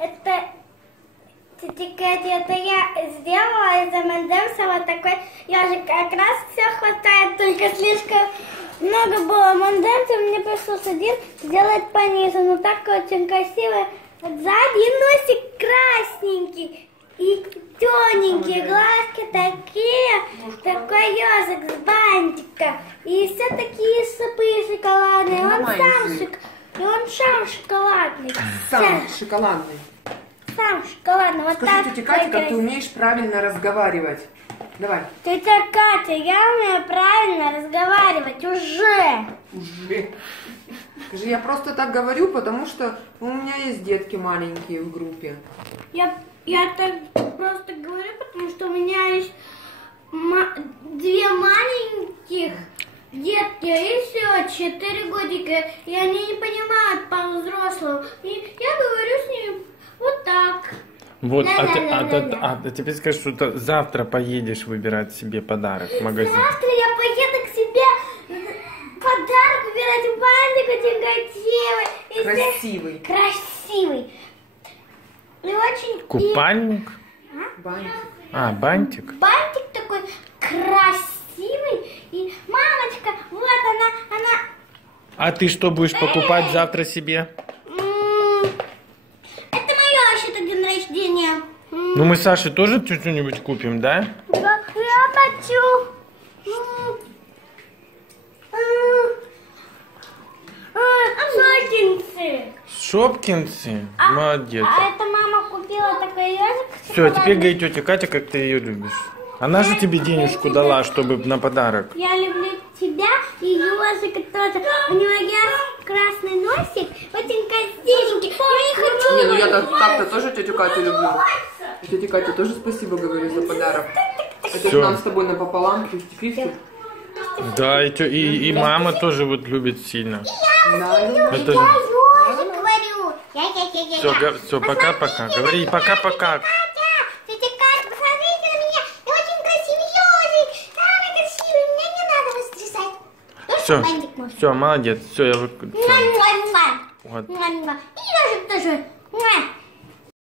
Это, тетя Катя, это я сделала из M&M's вот такой ежик. Как раз все хватает, только слишком много было M&M's, мне пришлось один сделать пониже. Но так очень красиво. Вот сзади носик красненький. И тоненькие глазки такие, такой ежик с бантиком. И все такие шипы шоколадные. Он сам шоколадный. Сам шоколадный. Сам шоколадный. Вот скажи, тетя Катя, как ты умеешь правильно разговаривать. Давай. Тетя Катя, я умею правильно разговаривать уже. Уже. Скажи, я просто так говорю, потому что у меня есть детки маленькие в группе. Я так просто говорю, потому что у меня есть две маленьких детки, и все, 4 годика, и они не понимают по-взрослому. И я говорю с ними вот так. Вот, а теперь скажи, что завтра поедешь выбирать себе подарок в магазин. Завтра я поеду к себе подарок выбирать, бантик очень красивый. Красивый. И очень... Купальник? Бантик. А, бантик? Бантик такой красивый. И мамочка, вот она... А ты что будешь покупать завтра себе? Это мое вообще-то день рождения. Ну мы Саше тоже что-нибудь купим, да? Я хочу... Шокинцы. Шопкинсы? Молодец. А это мама купила такой ежик. Все, теперь говори тетя Катя, как ты ее любишь. Она же тебе денежку дала, чтобы на подарок. Я люблю тебя и ежика тоже. У него красный носик, очень красивенький. Я не хочу. Не, ну я так-то тоже тетю Катю люблю. Тетя Катя тоже спасибо говорю за подарок. Это Всё. нам с тобой напополам, 50-50. Да, и мама тоже вот любит сильно. Да, Это же... Ежик говорю. Все, пока-пока. Говори пока-пока. Тетя Катя, посмотрите на меня. Я очень красивый ежик. Самый красивый. Меня не надо растрясать. Все, молодец. Все, я вы... Муа-муа-муа. Вот. Муа-муа. И ежик тоже. Муа.